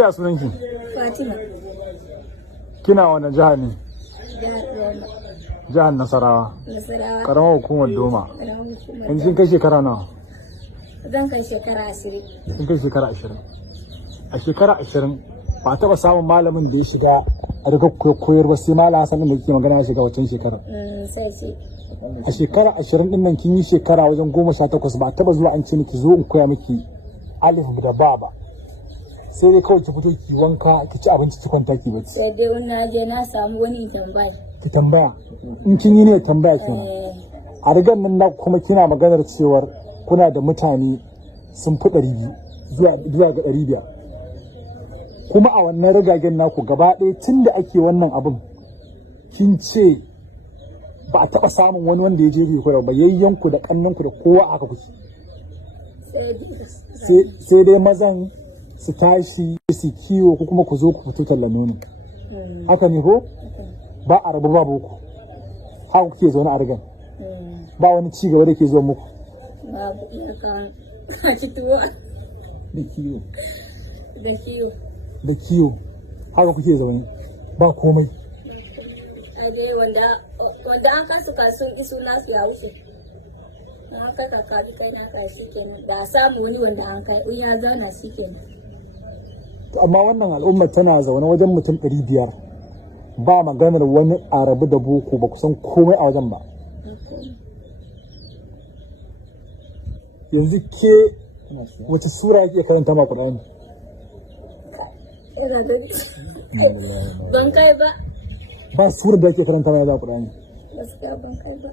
Ke a sunanki? Fatima. Kina wani jiha ne? Jihar Roma. Jihar Nasarawa. Nasarawa. Karamar hukumar Doma. Karamar hukumar Yanzu kin kai shekara nawa? Zan kai shekara 20. Kin kai shekara 20. A shekara 20 ba taɓa samun malamin da ya shiga a riga koyar ba sai malam Hassan da yake magana ya shiga wancan shekara. Sai ce. A shekara 20 din nan kin yi shekara wajen 18 ba taɓa zuwa an ce miki zo in koya miki alif da ba. Sai dai kawai ki fito ki wanka ki ci abinci ki kwanta ki bacci. Sai dai wani je na samu wani tambaya. Ki tambaya. In kin yi ne tambaya kenan. A rigan nan na kuma kina maganar cewar kuna da mutane sun fi 200 zuwa ga 500. Kuma a wannan rigagen naku gaba ɗaya tun da ake wannan abin kin ce ba a taɓa samun wani wanda ya je bai koyar ba yayyanku da ƙannanku da kowa aka kuke. Sai dai mazan su tashi su kiwo ko kuma ku zo ku fito tallan nono. Haka ne ko? Ba a rabu ba boko. Haka kuke zaune a rigan. Ba wani ci gaba da ke zuwa muku. Babu iyakan tuwo. Da kiwo. Da kiwo. Da kiwo. Haka kuke zaune. Ba komai. Aje wanda an kasu kasuwan isu nasu ya wuce. An kai kakari kai na kai shi kenan. Da samu wani wanda an kai in ya zauna shi kenan. Amma wannan al'ummar tana zaune wajen mutum 500 ba maganar wani arabu da boko ba kusan komai a wajen ba. Yanzu ke wace sura yake karanta ma Qur'ani? Ban kai ba. Ba sura da yake karanta ma Qur'ani. Gaskiya ban kai ba.